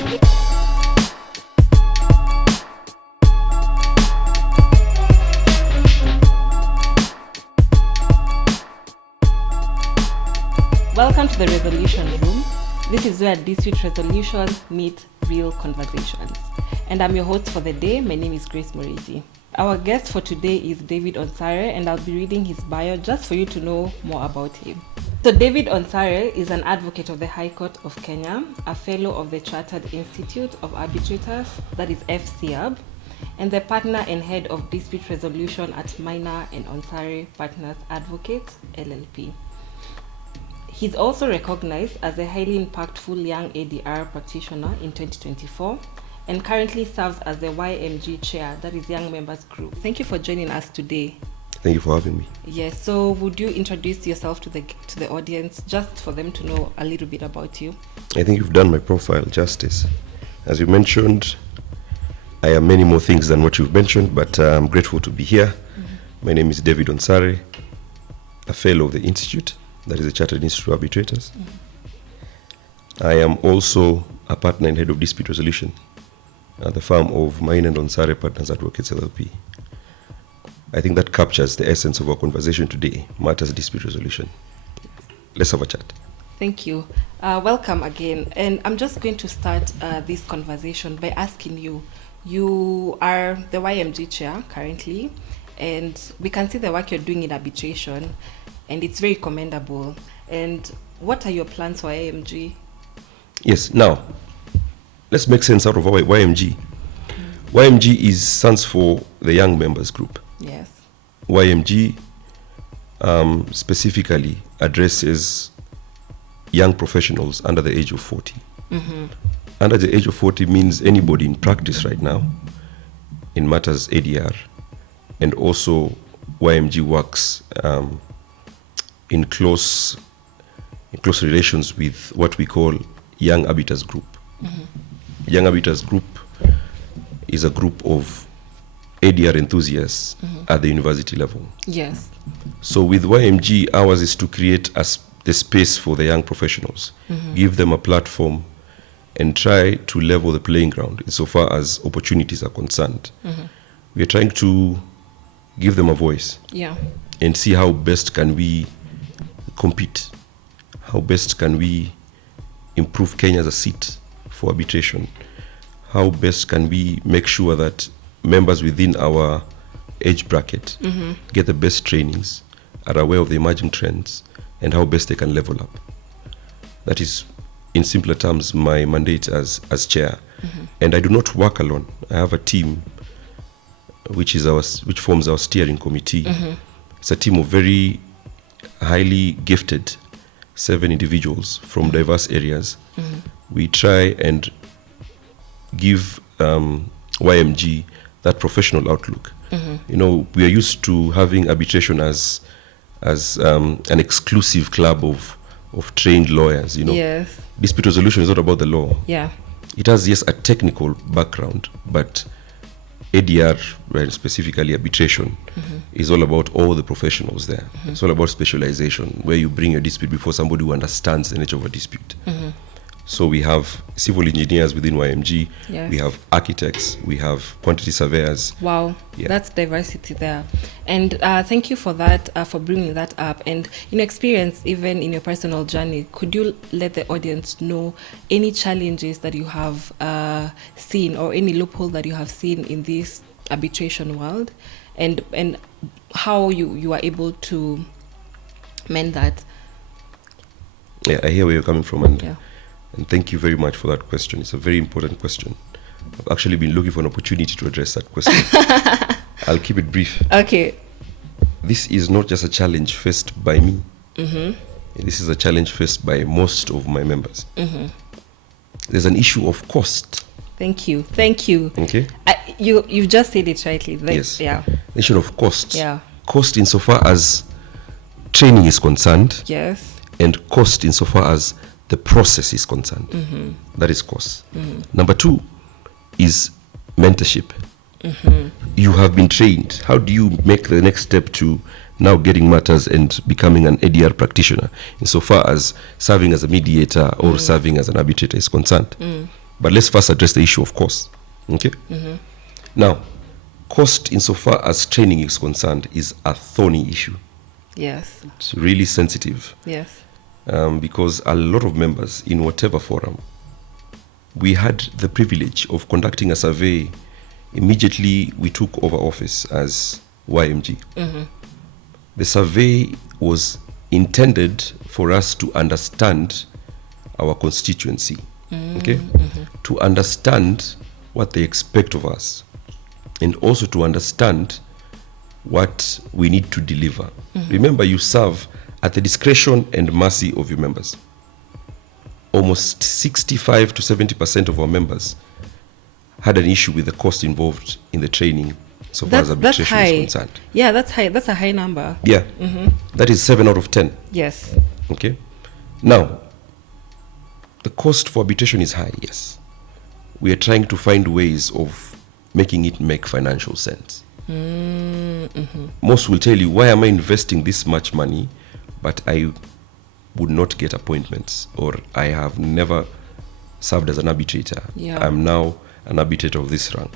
Welcome to the Resolution Room. This is where dispute resolution meets real conversations. And I'm your host for the day. My name is Grace Moriti. Our guest for today is David Onsare, and I'll be reading his bio just for you to know more about him. So David Onsare is an advocate of the High Court of Kenya, a fellow of the Chartered Institute of Arbitrators, that is FCAB, and the partner and head of dispute resolution at Minor and Onsare Partners Advocates, LLP. He's also recognized as a highly impactful young ADR practitioner in 2024 and currently serves as the YMG chair, that is Young Members Group. Thank you for joining us today. Thank you for having me. Yes, so would you introduce yourself to the audience just for them to know a little bit about you? I think you've done my profile justice. As you mentioned, I am many more things than what you've mentioned, but I'm grateful to be here. Mm-hmm. My name is David Onsare, a fellow of the Institute, that is the Chartered Institute of Arbitrators. Mm-hmm. I am also a partner and head of dispute resolution at the firm of Minor and Onsare Partners Advocates LLP. I think that captures the essence of our conversation today, matters dispute resolution. Let's have a chat. Thank you. Welcome again. And I'm just going to start this conversation by asking you, you are the YMG chair currently, and we can see the work you're doing in arbitration, and it's very commendable. And what are your plans for YMG? Yes, now, let's make sense out of our YMG. YMG stands for the Young Members Group. Yes. YMG specifically addresses young professionals under the age of 40. Mm-hmm. Under the age of 40 means anybody in practice right now in matters ADR, and also YMG works in close relations with what we call Young Arbiters Group. Mm-hmm. Young Arbiters Group is a group of ADR enthusiasts at the university level. Yes. So with YMG, ours is to create the space for the young professionals, give them a platform, and try to level the playing ground insofar as opportunities are concerned. Mm-hmm. We are trying to give them a voice, and see how best can we compete, how best can we improve Kenya as a seat for arbitration, how best can we make sure that members within our age bracket get the best trainings, are aware of the emerging trends, and how best they can level up. That is, in simpler terms, my mandate as chair. Mm-hmm. And I do not work alone. I have a team which forms our steering committee. Mm-hmm. It's a team of very highly gifted 7 individuals from diverse areas. Mm-hmm. We try and give YMG that professional outlook. Mm-hmm. You know, we are used to having arbitration as an exclusive club of trained lawyers. You know, yes. Dispute resolution is not about the law. Yeah, it has, yes, a technical background, but ADR, well, specifically arbitration, is all about all the professionals there. Mm-hmm. It's all about specialization, where you bring a dispute before somebody who understands the nature of a dispute. Mm-hmm. So we have civil engineers within YMG, yes. We have architects, we have quantity surveyors. Wow, yeah. That's diversity there. And thank you for that, for bringing that up. And in experience, even in your personal journey, could you let the audience know any challenges that you have seen, or any loophole that you have seen in this arbitration world, and how you are able to mend that? Yeah, I hear where you're coming from, and thank you very much for that question. It's a very important question. I've actually been looking for an opportunity to address that question. I'll keep it brief. Okay. This is not just a challenge faced by me. Mm-hmm. This is a challenge faced by most of my members. Mm-hmm. There's an issue of cost. Thank you. Okay. You've just said it rightly. Yes. Yeah. The issue of cost. Yeah. Cost insofar as training is concerned. Yes. And cost insofar as the process is concerned. Mm-hmm. That is cost. Mm-hmm. Number 2 is mentorship. Mm-hmm. You have been trained. How do you make the next step to now getting matters and becoming an ADR practitioner insofar as serving as a mediator or serving as an arbitrator is concerned? But let's first address the issue of cost. Okay? Now, cost insofar as training is concerned is a thorny issue. Yes. It's really sensitive. Yes. Because a lot of members in whatever forum, we had the privilege of conducting a survey immediately we took over office as YMG. The survey was intended for us to understand our constituency, okay? To understand what they expect of us, and also to understand what we need to deliver. Remember, you serve at the discretion and mercy of your members. Almost 65 to 70% of our members had an issue with the cost involved in the training so far as arbitration is concerned. Yeah, that's high. That's a high number. Yeah. That is 7 out of 10. Yes. Okay. Now, the cost for arbitration is high, yes. We are trying to find ways of making it make financial sense. Most will tell you, why am I investing this much money, but I would not get appointments, or I have never served as an arbitrator. Yeah. I'm now an arbitrator of this rank.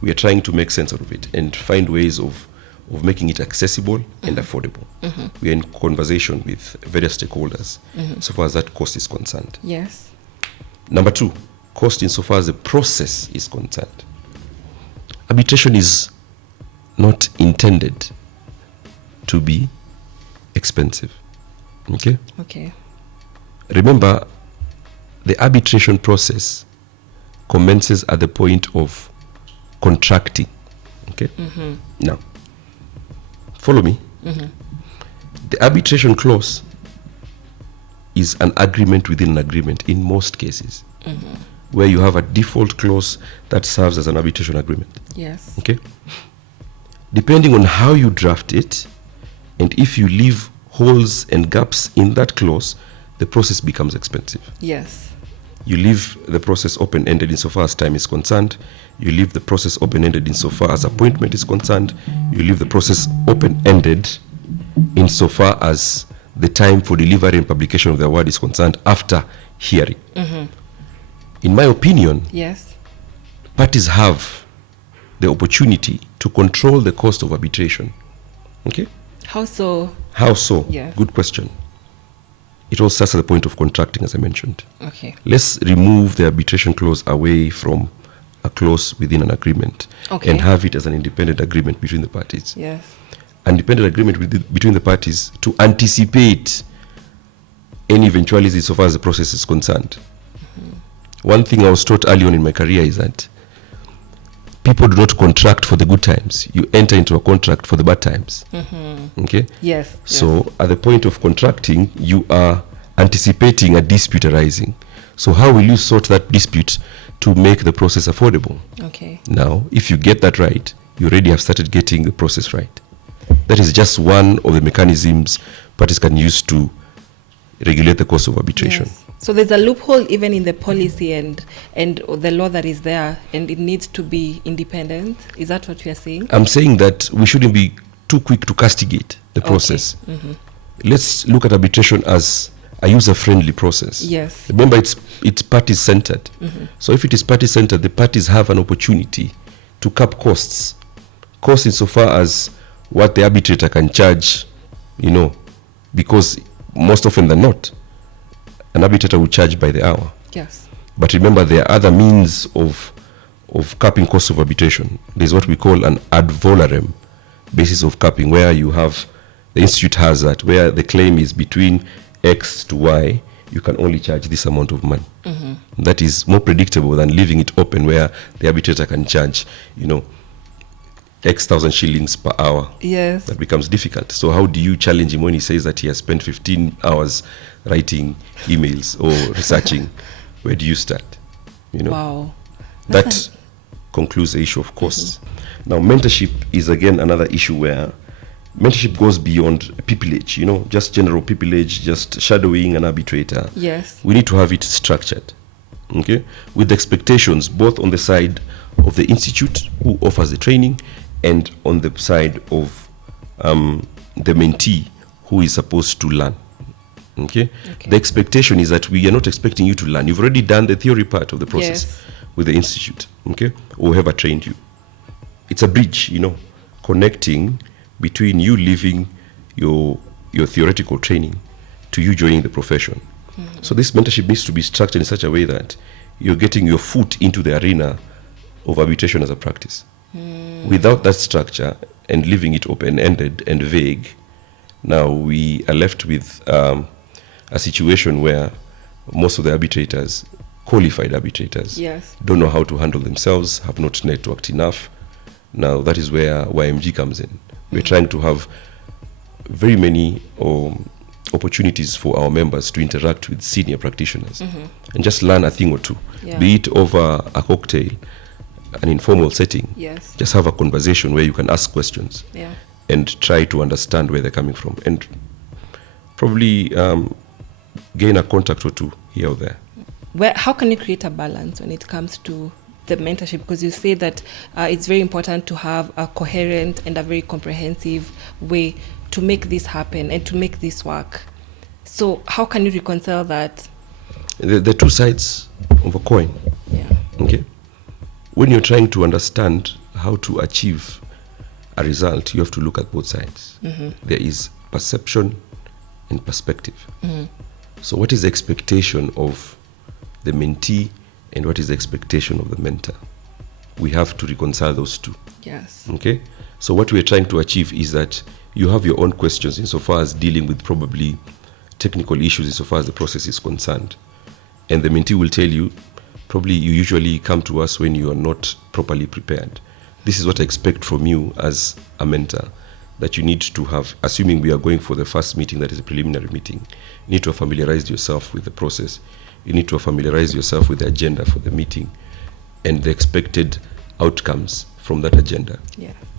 We are trying to make sense out of it and find ways of making it accessible and affordable. We are in conversation with various stakeholders so far as that cost is concerned. Yes. Number 2, cost insofar as the process is concerned. Arbitration is not intended to be expensive. Okay? Okay. Remember, the arbitration process commences at the point of contracting. Okay? Now, follow me. The arbitration clause is an agreement within an agreement in most cases, where you have a default clause that serves as an arbitration agreement. Yes. Okay? Depending on how you draft it, and if you leave holes and gaps in that clause, the process becomes expensive. Yes. You leave the process open-ended insofar as time is concerned. You leave the process open-ended insofar as appointment is concerned. You leave the process open-ended insofar as the time for delivery and publication of the award is concerned after hearing. In my opinion, Yes. parties have the opportunity to control the cost of arbitration. Okay? How so? How so? Yeah. Good question. It all starts at the point of contracting, as I mentioned. Okay. Let's remove the arbitration clause away from a clause within an agreement, Okay. and have it as an independent agreement between the parties. Yes. Independent agreement between the parties to anticipate any eventualities so far as the process is concerned. One thing I was taught early on in my career is that people do not contract for the good times. You enter into a contract for the bad times. Okay? Yes. So at the point of contracting, you are anticipating a dispute arising. So how will you sort that dispute to make the process affordable? Okay. Now, if you get that right, you already have started getting the process right. That is just one of the mechanisms parties can use to regulate the cost of arbitration. Yes. So there's a loophole even in the policy and the law that is there, and it needs to be independent. Is that what you are saying? I'm saying that we shouldn't be too quick to castigate the process. Let's look at arbitration as a user-friendly process. Yes. Remember, it's party-centered. So if it is party-centered, the parties have an opportunity to cap costs. Costs insofar as what the arbitrator can charge, because most often than not, an arbitrator will charge by the hour. Yes. But remember, there are other means of capping costs of arbitration. There's what we call an ad valorem basis of capping, where you have, the institute has that, where the claim is between X to Y, you can only charge this amount of money. That is more predictable than leaving it open, where the arbitrator can charge, X thousand shillings per hour. Yes. That becomes difficult. So how do you challenge him when he says that he has spent 15 hours writing emails or researching? Where do you start? Wow. That concludes the issue of costs. Now, mentorship is again another issue where mentorship goes beyond pupillage, just general pupillage, just shadowing an arbitrator. Yes. We need to have it structured, okay, with expectations both on the side of the institute who offers the training and on the side of the mentee who is supposed to learn. Okay? The expectation is that we are not expecting you to learn. You've already done the theory part of the process with the institute, okay, or whoever trained you. It's a bridge, connecting between you leaving your theoretical training to you joining the profession. So this mentorship needs to be structured in such a way that you're getting your foot into the arena of arbitration as a practice. Without that structure and leaving it open-ended and vague, now we are left with a situation where most of the arbitrators, qualified arbitrators, don't know how to handle themselves, have not networked enough. Now that is where YMG comes in. We're trying to have very many opportunities for our members to interact with senior practitioners and just learn a thing or two, be it over a cocktail, an informal setting. Just have a conversation where you can ask questions and try to understand where they're coming from, and probably gain a contact or two here or there. How can you create a balance when it comes to the mentorship? Because you say that it's very important to have a coherent and a very comprehensive way to make this happen and to make this work. So how can you reconcile that? The two sides of a coin. Okay. When you're trying to understand how to achieve a result, you have to look at both sides. There is perception and perspective. So what is the expectation of the mentee and what is the expectation of the mentor? We have to reconcile those two. Okay? So what we're trying to achieve is that you have your own questions insofar as dealing with probably technical issues insofar as the process is concerned. And the mentee will tell you, probably you usually come to us when you are not properly prepared. This is what I expect from you as a mentor, that you need to have, assuming we are going for the first meeting, that is a preliminary meeting, you need to have familiarized yourself with the process. You need to have familiarized yourself with the agenda for the meeting and the expected outcomes from that agenda.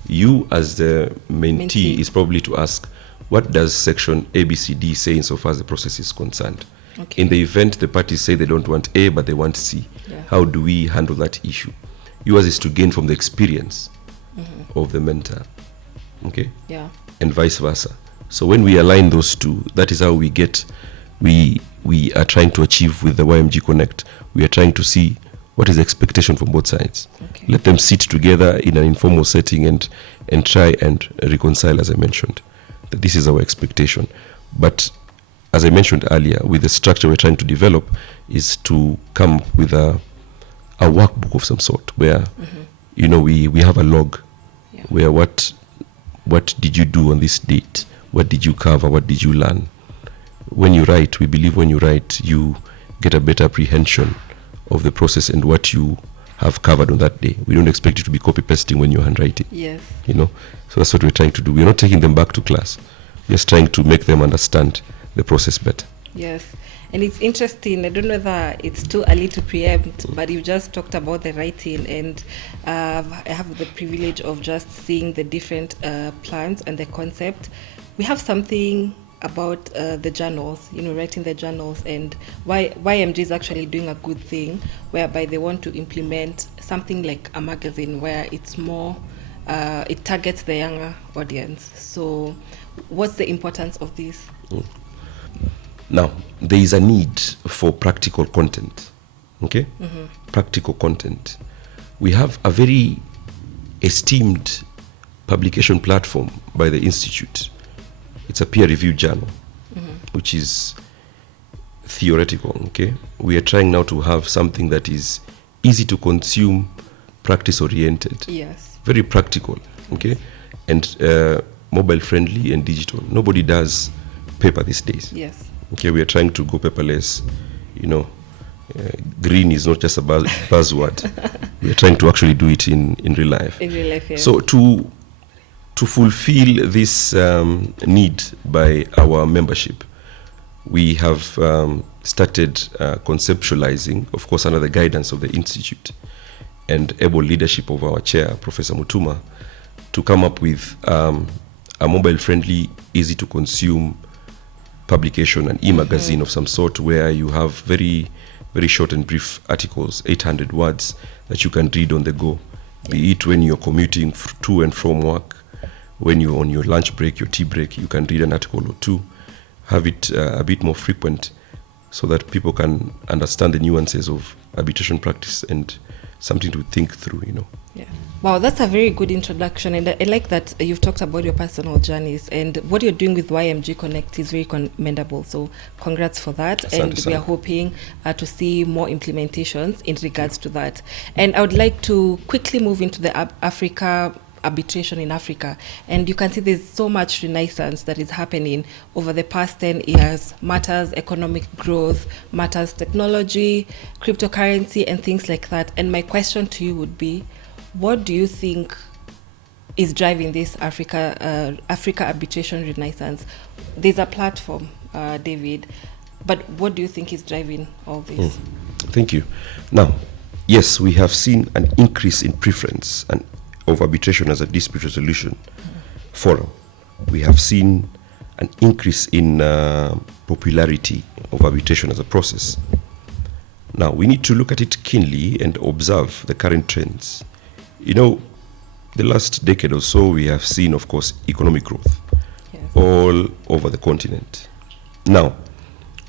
You as the mentee is probably to ask, what does section ABCD say insofar as the process is concerned? In the event the parties say they don't want A but they want C, how do we handle that issue? Yours is to gain from the experience of the mentor, okay? And vice versa. So when we align those two, that is how we are trying to achieve with the YMG Connect. We are trying to see what is the expectation from both sides. Let them sit together in an informal setting and try and reconcile, as I mentioned, that this is our expectation. But as I mentioned earlier, with the structure we're trying to develop is to come with a workbook of some sort where, we have a log where what did you do on this date? What did you cover? What did you learn? When you write, we believe when you write, you get a better apprehension of the process and what you have covered on that day. We don't expect you to be copy-pasting when you're handwriting. So that's what we're trying to do. We're not taking them back to class. We're just trying to make them understand the process better. And it's interesting, I don't know whether it's too early to preempt, but you just talked about the writing, and I have the privilege of just seeing the different plans and the concept. We have something about the journals, writing the journals, and why YMG is actually doing a good thing whereby they want to implement something like a magazine where it's more, it targets the younger audience. So what's the importance of this? Now, there is a need for practical content, okay? Practical content. We have a very esteemed publication platform by the Institute. It's a peer-reviewed journal, which is theoretical, okay? We are trying now to have something that is easy to consume, practice-oriented. Very practical, okay? And mobile-friendly and digital. Nobody does paper these days. Okay, we are trying to go paperless. Green is not just a buzzword. We are trying to actually do it in real life. So to fulfill this need by our membership, we have started conceptualizing, of course, under the guidance of the Institute and able leadership of our chair, Professor Mutuma, to come up with a mobile-friendly, easy-to-consume publication, an e-magazine of some sort, where you have very, very short and brief articles, 800 words, that you can read on the go, be it when you're commuting to and from work, when you're on your lunch break, your tea break, you can read an article or two. have it a bit more frequent so that people can understand the nuances of arbitration practice and something to think through, Yeah. Wow, that's a very good introduction, and I like that you've talked about your personal journeys, and what you're doing with YMG Connect is very commendable. So congrats for that. Asante We are hoping to see more implementations in regards to that. And I would like to quickly move into the arbitration in Africa, and you can see there's so much renaissance that is happening over the past 10 years. Matters economic growth, matters technology, cryptocurrency, and things like that. And my question to you would be, what do you think is driving this Africa arbitration renaissance? There's a platform, David, but what do you think is driving all this? Thank you. Now, yes, we have seen an increase in preference and of arbitration as a dispute resolution forum. We have seen an increase in popularity of arbitration as a process. Now, we need to look at it keenly and observe the current trends. The last decade or so, we have seen, of course, economic growth all over the continent. Now,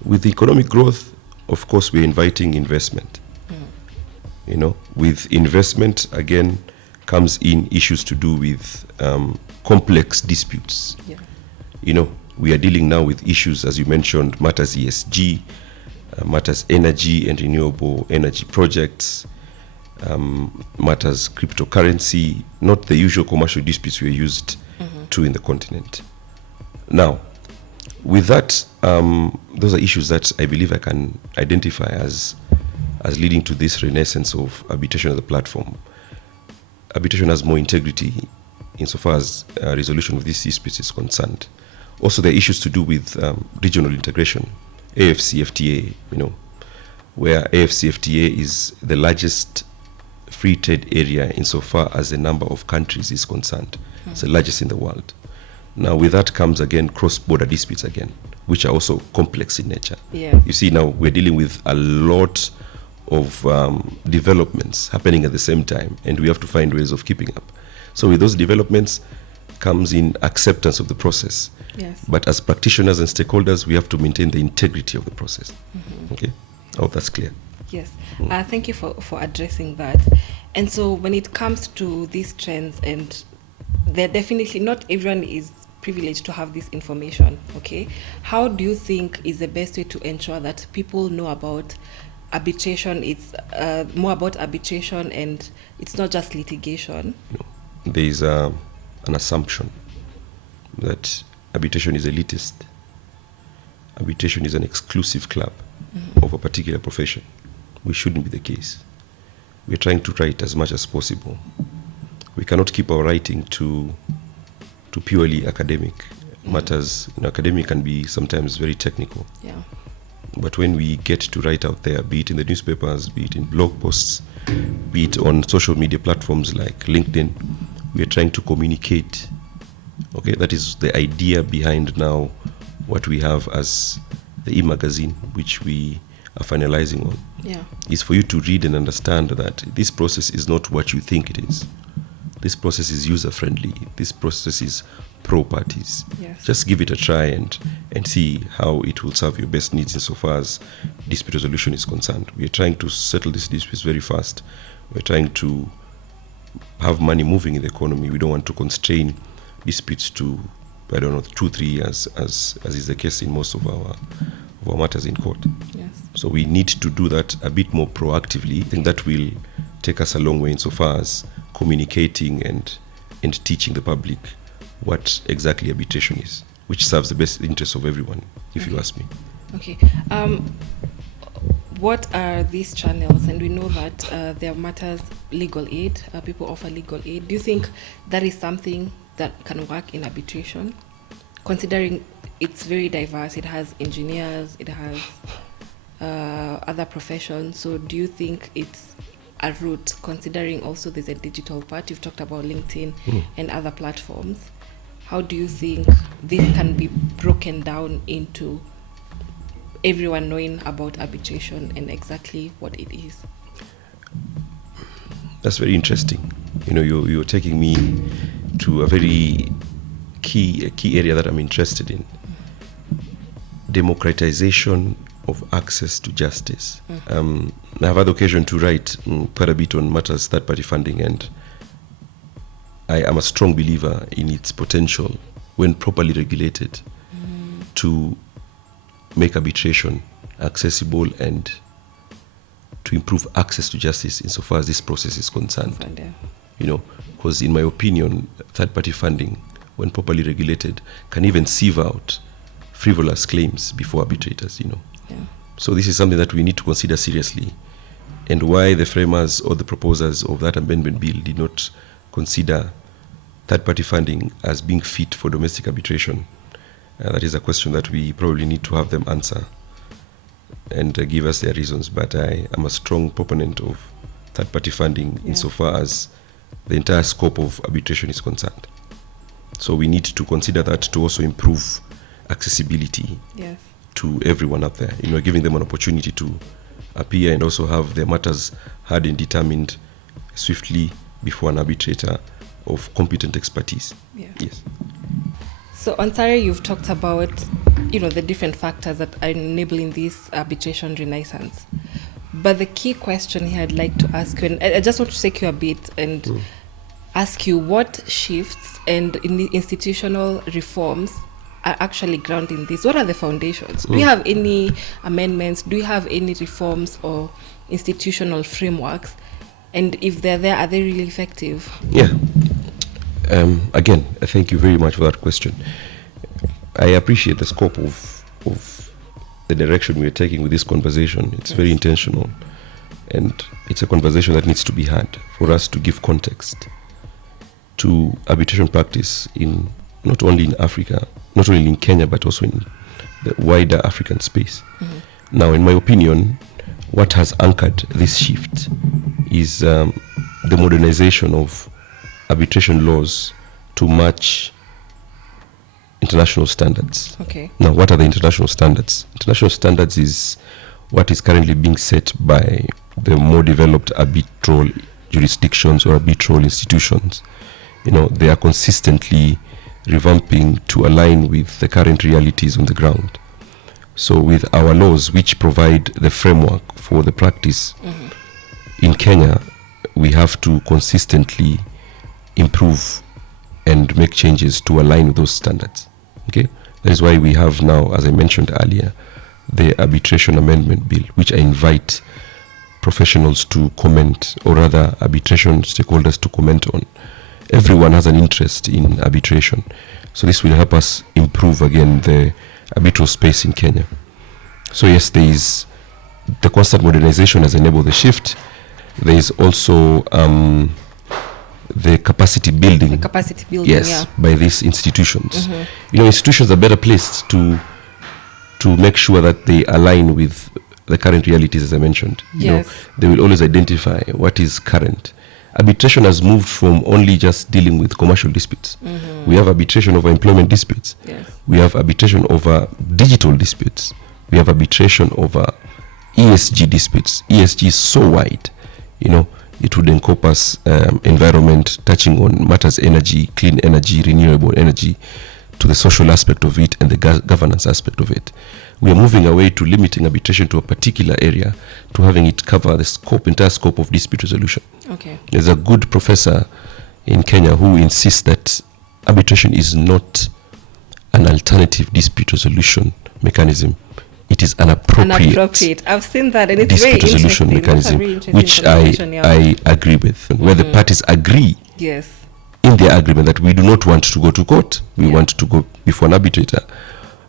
with economic growth, of course, we're inviting investment. With investment, again, comes in issues to do with complex disputes. We are dealing now with issues, as you mentioned, matters ESG, matters energy and renewable energy projects, matters cryptocurrency, not the usual commercial disputes we are used to in the continent. Now, with that, those are issues that I believe I can identify as leading to this renaissance of arbitration as a platform. Arbitration has more integrity insofar as resolution of these disputes is concerned. Also, there are issues to do with regional integration, AFCFTA, where AFCFTA is the largest free trade area insofar as the number of countries is concerned. It's the largest in the world. Now, with that comes, again, cross-border disputes again, which are also complex in nature. You see, now we're dealing with a lot of developments happening at the same time, and we have to find ways of keeping up. So with those developments comes in acceptance of the process. But as practitioners and stakeholders, we have to maintain the integrity of the process. Okay? I hope that's clear. Yes. Thank you for addressing that. And so when it comes to these trends, and they're definitely, not everyone is privileged to have this information, okay? How do you think is the best way to ensure that people know about arbitration? It's more about arbitration and it's not just litigation. There is an assumption that arbitration is elitist. Arbitration is an exclusive club of a particular profession, which shouldn't be the case. We're trying to write as much as possible. We cannot keep our writing to purely academic matters. Academic can be sometimes very technical. But when we get to write out there, be it in the newspapers, be it in blog posts, be it on social media platforms like LinkedIn, we are trying to communicate. Okay, that is the idea behind now what we have as the e-magazine, which we are finalizing on. Is for you to read and understand that this process is not what you think it is. This process is user-friendly. This process is pro-parties. Just give it a try and see how it will serve your best needs insofar as dispute resolution is concerned. We are trying to settle these disputes very fast. We're trying to have money moving in the economy. We don't want to constrain disputes to, 2-3 years, as is the case in most of our matters in court. So we need to do that a bit more proactively. I think that will take us a long way insofar as communicating and teaching the public what exactly arbitration is, which serves the best interest of everyone, if you ask me. Okay. What are these channels? And we know that there are matters legal aid. People offer legal aid. Do you think that is something that can work in arbitration, considering it's very diverse? It has engineers, it has other professions. So do you think it's a route, considering also there's a digital part? You've talked about LinkedIn and other platforms. How do you think this can be broken down into everyone knowing about arbitration and exactly what it is? That's very interesting. You're taking me to a very key area that I'm interested in. democratization of access to justice. I've had the occasion to write quite a bit on matters third-party funding, and I am a strong believer in its potential, when properly regulated, to make arbitration accessible and to improve access to justice insofar as this process is concerned. You know, because in my opinion, third-party funding, when properly regulated, can even sieve out frivolous claims before arbitrators, you know. Yeah. So this is something that we need to consider seriously, and why the framers or the proposers of that amendment bill did not consider third-party funding as being fit for domestic arbitration. That is a question that we probably need to have them answer and give us their reasons. But I am a strong proponent of third-party funding insofar as the entire scope of arbitration is concerned. So we need to consider that to also improve accessibility to everyone out there, you know, giving them an opportunity to appear and also have their matters heard and determined swiftly before an arbitrator of competent expertise. Yes. So on Sarah, you've talked about, you know, the different factors that are enabling this arbitration renaissance. But the key question here I'd like to ask you, and I just want to take you a bit and ask you what shifts and institutional reforms are actually grounding this. What are the foundations? Do you have any amendments? Do you have any reforms or institutional frameworks? And if they're there, are they really effective? Yeah. Again, thank you very much for that question. I appreciate the scope of the direction we're taking with this conversation. It's very intentional, and it's a conversation that needs to be had for us to give context to arbitration practice in not only in Africa, not only in Kenya, but also in the wider African space. Now, in my opinion, what has anchored this shift is the modernization of arbitration laws to match international standards. Okay. Now, what are the international standards? International standards is what is currently being set by the more developed arbitral jurisdictions or arbitral institutions. You know, they are consistently revamping to align with the current realities on the ground. So with our laws, which provide the framework for the practice, in Kenya, we have to consistently improve and make changes to align with those standards. Okay, that is why we have now, as I mentioned earlier, the Arbitration Amendment Bill, which I invite professionals to comment, or rather arbitration stakeholders to comment on. Everyone has an interest in arbitration, so this will help us improve again the arbitral space in Kenya. So yes, there is the constant modernization has enabled the shift. There is also the capacity building. Yes, by these institutions. You know, institutions are better placed to make sure that they align with the current realities, as I mentioned. You know, they will always identify what is current. Arbitration has moved from only just dealing with commercial disputes. We have arbitration over employment disputes. We have arbitration over digital disputes. We have arbitration over ESG disputes. ESG is so wide, you know, it would encompass environment, touching on matters energy, clean energy, renewable energy, to the social aspect of it and the governance aspect of it. We are moving away to limiting arbitration to a particular area, to having it cover the entire scope of dispute resolution. Okay. There's a good professor in Kenya who insists that arbitration is not an alternative dispute resolution mechanism. It is an appropriate. I've seen that, and it's dispute very resolution mechanism, which I agree with. Where the parties agree in their agreement that we do not want to go to court, we want to go before an arbitrator.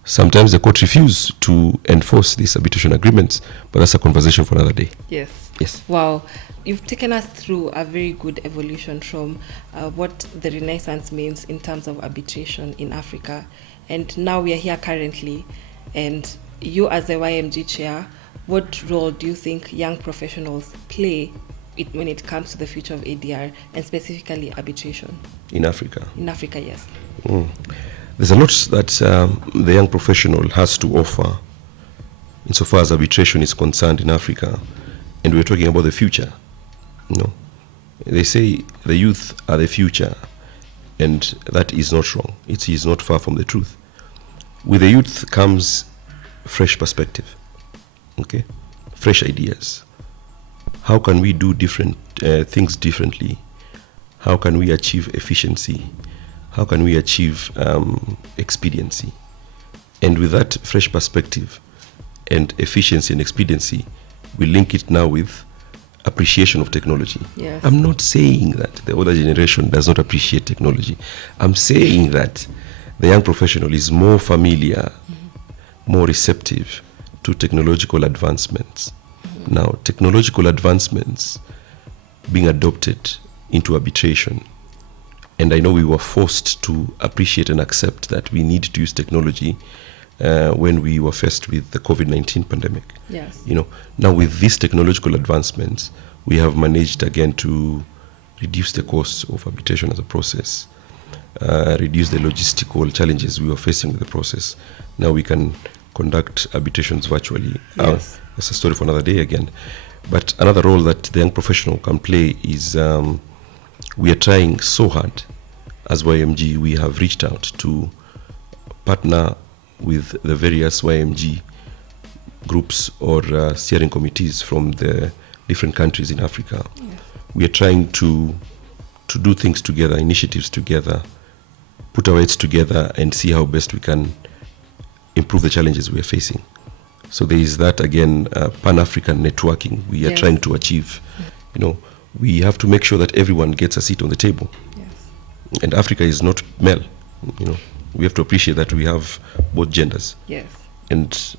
Sometimes the court refuses to enforce these arbitration agreements, but that's a conversation for another day. Yes. Wow. You've taken us through a very good evolution from what the Renaissance means in terms of arbitration in Africa. And now we are here currently. And you, as the YMG chair, what role do you think young professionals play when it comes to the future of ADR and specifically arbitration? In Africa? In Africa, yes. There's a lot that the young professional has to offer insofar as arbitration is concerned in Africa, and we're talking about the future. You know, they say the youth are the future, and that is not wrong. It is not far from the truth. With the youth comes fresh perspective, okay, fresh ideas. How can we do different things differently? How can we achieve efficiency? How can we achieve expediency? And with that fresh perspective and efficiency and expediency, we link it now with appreciation of technology. Yes. I'm not saying that the older generation does not appreciate technology. I'm saying that the young professional is more familiar, more receptive to technological advancements. Now, technological advancements being adopted into arbitration, and I know we were forced to appreciate and accept that we need to use technology when we were faced with the COVID-19 pandemic. Yes. Now with these technological advancements, we have managed again to reduce the costs of arbitration as a process, reduce the logistical challenges we were facing with the process. Now we can conduct arbitrations virtually. Yes. That's a story for another day again. But another role that the young professional can play is we are trying so hard as YMG. We have reached out to partner with the various YMG groups or steering committees from the different countries in Africa. Yes. We are trying to do things together, initiatives together, put our heads together and see how best we can improve the challenges we are facing. So there is that, again, Pan-African networking we are Yes. trying to achieve. We have to make sure that everyone gets a seat on the table. Yes. And Africa is not male. We have to appreciate that we have both genders. Yes. And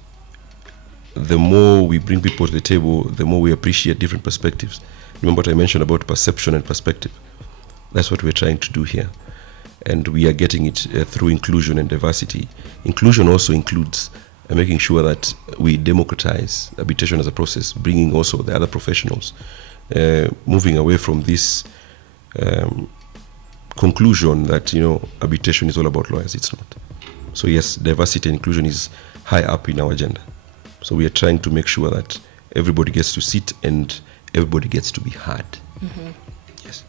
the more we bring people to the table, the more we appreciate different perspectives. Remember what I mentioned about perception and perspective? That's what we're trying to do here. And we are getting it through inclusion and diversity. Inclusion also includes making sure that we democratize arbitration as a process, bringing also the other professionals, moving away from this conclusion that arbitration is all about lawyers. It's not. So yes, diversity and inclusion is high up in our agenda. So we are trying to make sure that everybody gets to sit and everybody gets to be heard. Mm-hmm. Yes.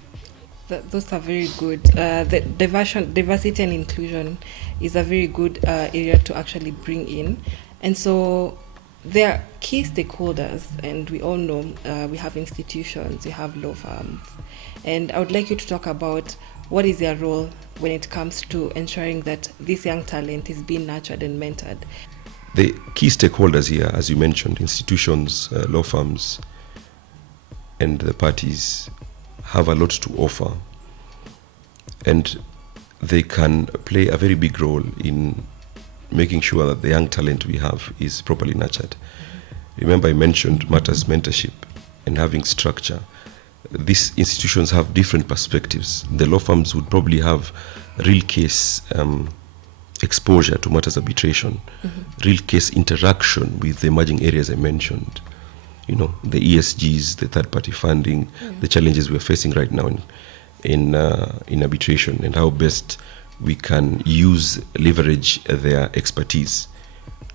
Those are very good. The diversity and inclusion is a very good area to actually bring in. And so there are key stakeholders, and we all know we have institutions, we have law firms. And I would like you to talk about what is their role when it comes to ensuring that this young talent is being nurtured and mentored. The key stakeholders here, as you mentioned, institutions, law firms, and the parties have a lot to offer. And they can play a very big role in making sure that the young talent we have is properly nurtured. Remember, I mentioned matters mentorship and having structure. These institutions have different perspectives. The law firms would probably have real case exposure to matters arbitration, real case interaction with the emerging areas I mentioned. The ESGs, the third-party funding, the challenges we're facing right now in arbitration, and how best we can leverage their expertise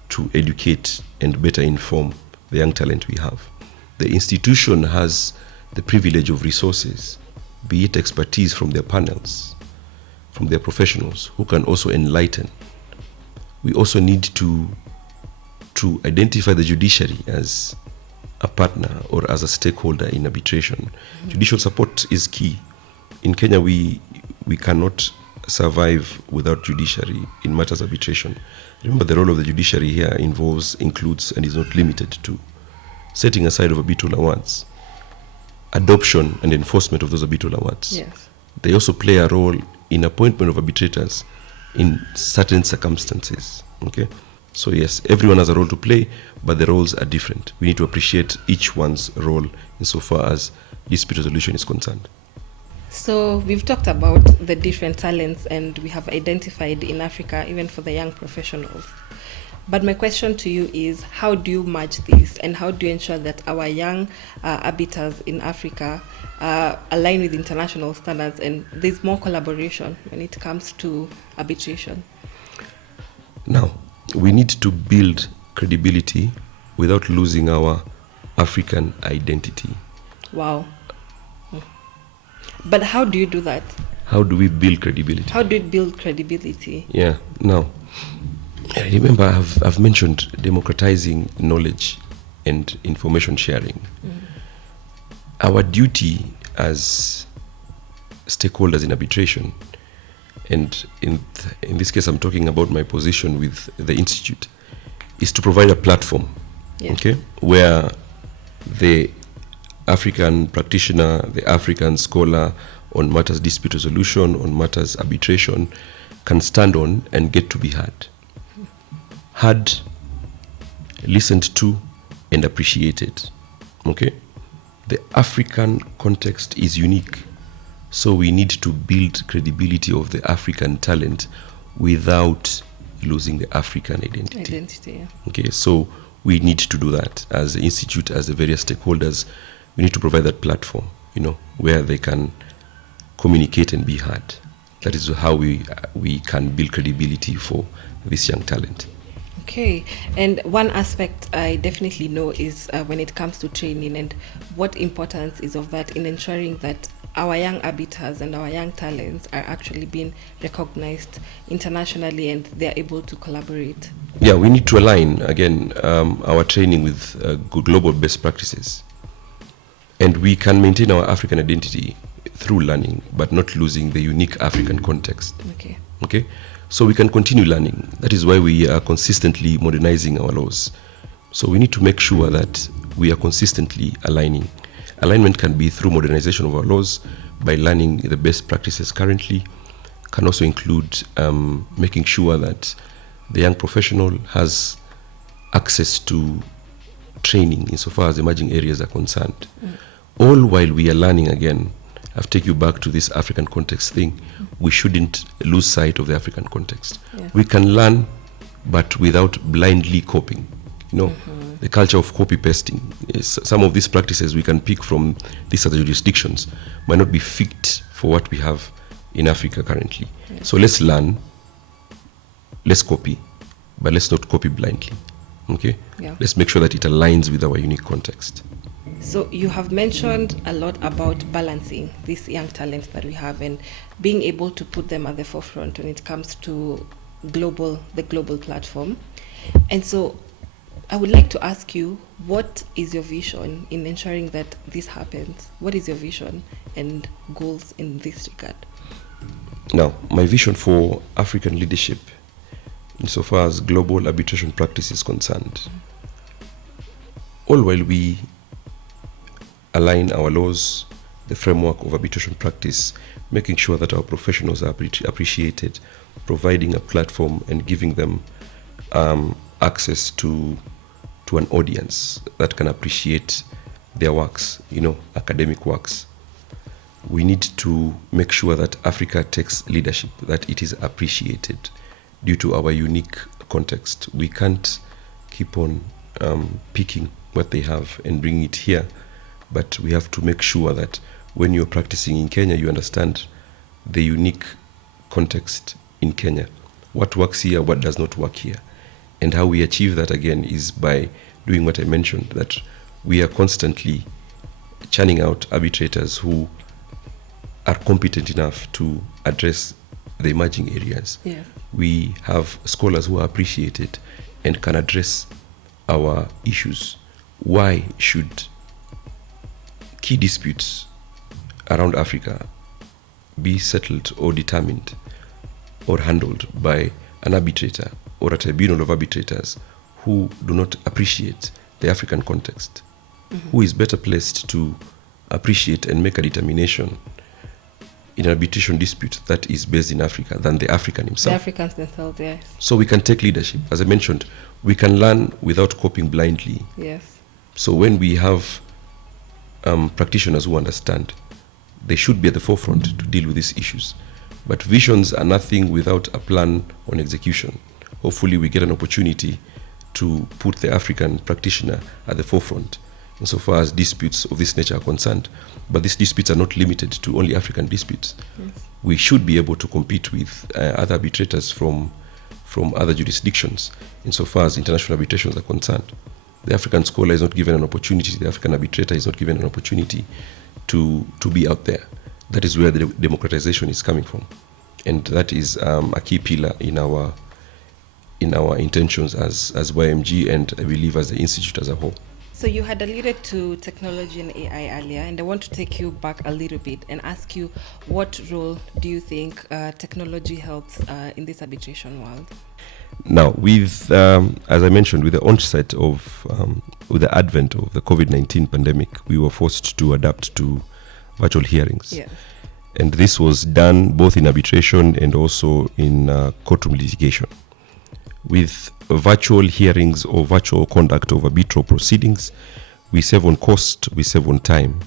to educate and better inform the young talent we have. The institution has the privilege of resources, be it expertise from their panels, from their professionals, who can also enlighten. We also need to identify the judiciary as a partner or as a stakeholder in arbitration. Judicial support is key. In Kenya, we cannot survive without judiciary in matters arbitration. Remember, the role of the judiciary here includes and is not limited to setting aside of arbitral awards, adoption and enforcement of those arbitral awards. Yes. They also play a role in appointment of arbitrators in certain circumstances. Okay? So yes, everyone has a role to play, but the roles are different. We need to appreciate each one's role insofar as dispute resolution is concerned. So we've talked about the different talents, and we have identified in Africa, even for the young professionals. But my question to you is, how do you merge this, and how do you ensure that our young arbiters in Africa align with international standards, and there's more collaboration when it comes to arbitration? Now, we need to build credibility without losing our African identity. Wow. But how do you do that? How do we build credibility? How do you build credibility? Yeah. Now, I remember I've mentioned democratizing knowledge and information sharing. Our duty as stakeholders in arbitration, and in this case I'm talking about my position with the institute, is to provide a platform, okay, where the African practitioner, the African scholar on matters dispute resolution, on matters arbitration, can stand on and get to be heard, listened to, and appreciated. Okay? The African context is unique, so we need to build credibility of the African talent without losing the African identity. Okay, so we need to do that as the institute, as the various stakeholders. We need to provide that platform, where they can communicate and be heard. That is how we can build credibility for this young talent. Okay, and one aspect I definitely know is when it comes to training, and what importance is of that in ensuring that our young arbiters and our young talents are actually being recognized internationally and they're able to collaborate. Yeah, we need to align, again, our training with global best practices. And we can maintain our African identity through learning, but not losing the unique African context. Okay? So we can continue learning. That is why we are consistently modernizing our laws. So we need to make sure that we are consistently aligning. Alignment can be through modernization of our laws, by learning the best practices currently, can also include making sure that the young professional has access to training insofar as emerging areas are concerned. All while we are learning again. I've taken you back to this African context thing. We shouldn't lose sight of the African context. We can learn, but without blindly copying. The culture of copy pasting. Some of these practices we can pick from these other jurisdictions might not be fit for what we have in Africa currently. So let's learn, let's copy, but let's not copy blindly. Okay? Let's make sure that it aligns with our unique context. So you have mentioned a lot about balancing these young talents that we have and being able to put them at the forefront when it comes to the global platform. And so I would like to ask you, what is your vision in ensuring that this happens? What is your vision and goals in this regard? Now, my vision for African leadership, insofar as global arbitration practice is concerned, all while we align our laws, the framework of arbitration practice, making sure that our professionals are appreciated, providing a platform and giving them access to an audience that can appreciate their works, academic works. We need to make sure that Africa takes leadership, that it is appreciated due to our unique context. We can't keep on picking what they have and bringing it here, but we have to make sure that when you're practicing in Kenya, you understand the unique context in Kenya. What works here, what does not work here. And how we achieve that, again, is by doing what I mentioned, that we are constantly churning out arbitrators who are competent enough to address the emerging areas. We have scholars who are appreciated and can address our issues. Why should key disputes around Africa be settled or determined or handled by an arbitrator or a tribunal of arbitrators who do not appreciate the African context? Who is better placed to appreciate and make a determination in an arbitration dispute that is based in Africa than the African himself? The Africans themselves, yes. So we can take leadership. As I mentioned, we can learn without copying blindly. So when we have practitioners who understand, they should be at the forefront to deal with these issues. But visions are nothing without a plan on execution. Hopefully we get an opportunity to put the African practitioner at the forefront insofar as disputes of this nature are concerned. But these disputes are not limited to only African disputes. We should be able to compete with other arbitrators from other jurisdictions insofar as international arbitrations are concerned. The African scholar is not given an opportunity, the African arbitrator is not given an opportunity to be out there. That is where the democratization is coming from. And that is a key pillar in in our intentions as YMG, and I believe as the institute as a whole. So you had alluded to technology and AI earlier, and I want to take you back a little bit and ask you, what role do you think technology helps in this arbitration world? Now, with as I mentioned, with the onset of with the advent of the COVID-19 pandemic, we were forced to adapt to virtual hearings. Yeah. And this was done both in arbitration and also in courtroom litigation. With virtual hearings or virtual conduct of arbitral proceedings, we save on cost, we save on time.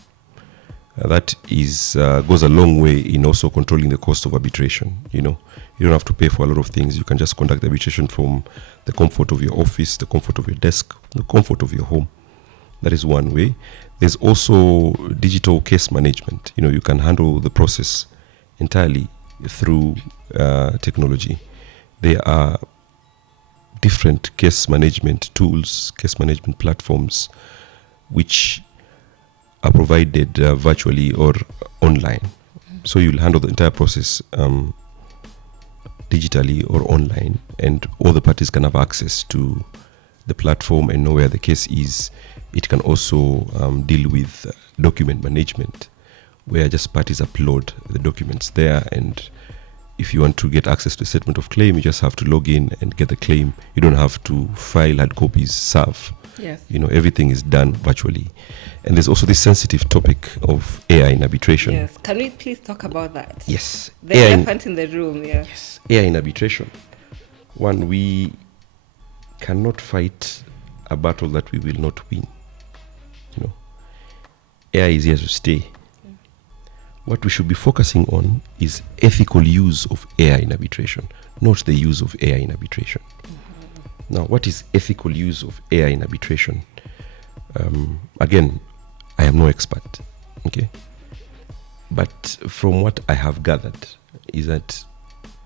That is goes a long way in also controlling the cost of arbitration. You don't have to pay for a lot of things. You can just conduct arbitration from the comfort of your office, the comfort of your desk, the comfort of your home. That is one way. There's also digital case management. You can handle the process entirely through technology. There are different case management tools, case management platforms, which are provided virtually or online. So you'll handle the entire process digitally or online, and all the parties can have access to the platform and know where the case is. It can also deal with document management, where just parties upload the documents there, and if you want to get access to a statement of claim, you just have to log in and get the claim. You don't have to file hard copies, serve. Yes. Everything is done virtually. And there's also this sensitive topic of AI in arbitration. Yes. Can we please talk about that? Yes. The elephant in the room, yeah. Yes. AI in arbitration. One, we cannot fight a battle that we will not win. AI is here to stay. What we should be focusing on is ethical use of AI in arbitration, not the use of AI in arbitration. Now, what is ethical use of AI in arbitration? Again, I am no expert, okay? But from what I have gathered is that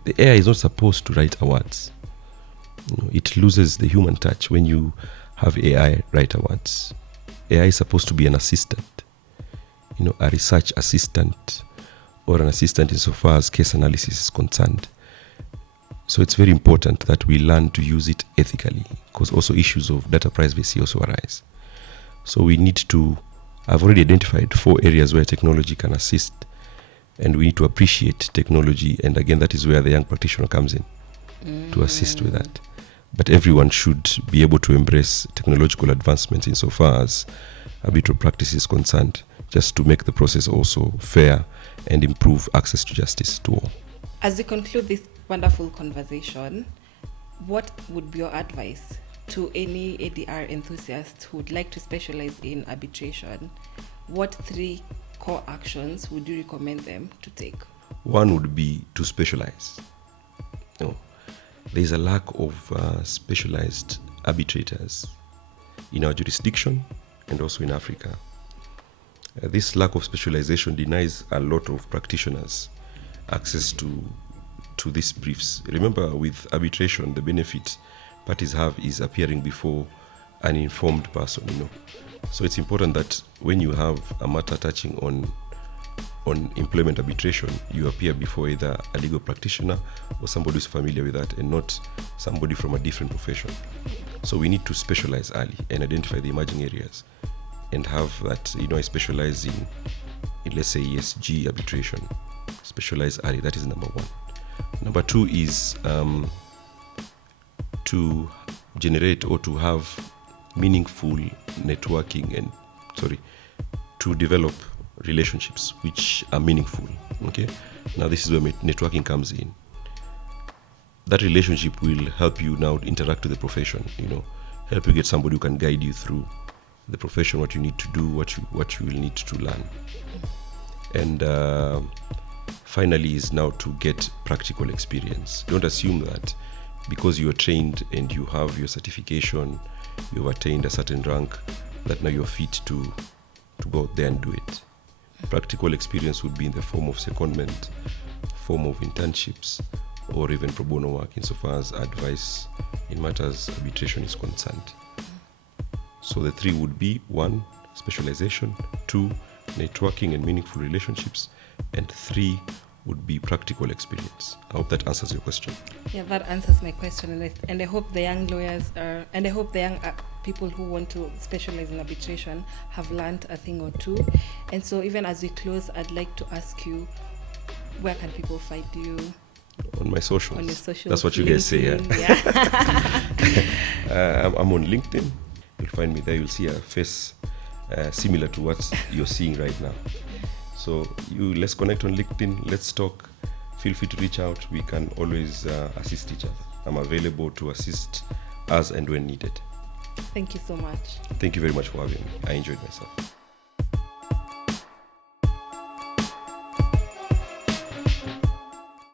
the AI is not supposed to write awards. It loses the human touch when you have AI write awards. AI is supposed to be an assistant, a research assistant or an assistant insofar as case analysis is concerned. So it's very important that we learn to use it ethically, because also issues of data privacy also arise. So we need to, I've already identified 4 areas where technology can assist, and we need to appreciate technology. And again, that is where the young practitioner comes in to assist with that. But everyone should be able to embrace technological advancements insofar as arbitral practice is concerned, just to make the process also fair and improve access to justice to all. As we conclude this wonderful conversation, what would be your advice to any ADR enthusiast who would like to specialize in arbitration? What 3 core actions would you recommend them to take? One would be to specialize. There's a lack of specialized arbitrators in our jurisdiction and also in Africa. This lack of specialization denies a lot of practitioners access to these briefs. Remember, with arbitration, the benefit parties have is appearing before an informed person. So it's important that when you have a matter touching on employment arbitration, you appear before either a legal practitioner or somebody who's familiar with that, and not somebody from a different profession. So we need to specialize early and identify the emerging areas, and have that, I specialize in let's say ESG arbitration. Specialize early. That is number 1. Number 2 is to generate or to have meaningful networking and to develop relationships which are meaningful. Okay. Now this is where networking comes in. That relationship will help you now interact with the profession. Help you get somebody who can guide you through the profession, what you need to do, what you will need to learn. And finally is now to get practical experience. Don't assume that because you are trained and you have your certification, you've attained a certain rank, that now you're fit to go out there and do it. Practical experience would be in the form of secondment, form of internships, or even pro bono work insofar as advice in matters arbitration is concerned. So the 3 would be: 1, specialization; 2, networking and meaningful relationships; and 3, would be practical experience. I hope that answers your question. Yeah, that answers my question, and I hope the young lawyers are, and I hope the young people who want to specialize in arbitration have learned a thing or two. And so, even as we close, I'd like to ask you, where can people find you? On my socials. On your socials. That's what you guys say, yeah. I'm on LinkedIn. You'll find me there. You'll see a face similar to what you're seeing right now. So let's connect on LinkedIn. Let's talk. Feel free to reach out. We can always assist each other. I'm available to assist as and when needed. Thank you so much. Thank you very much for having me. I enjoyed myself.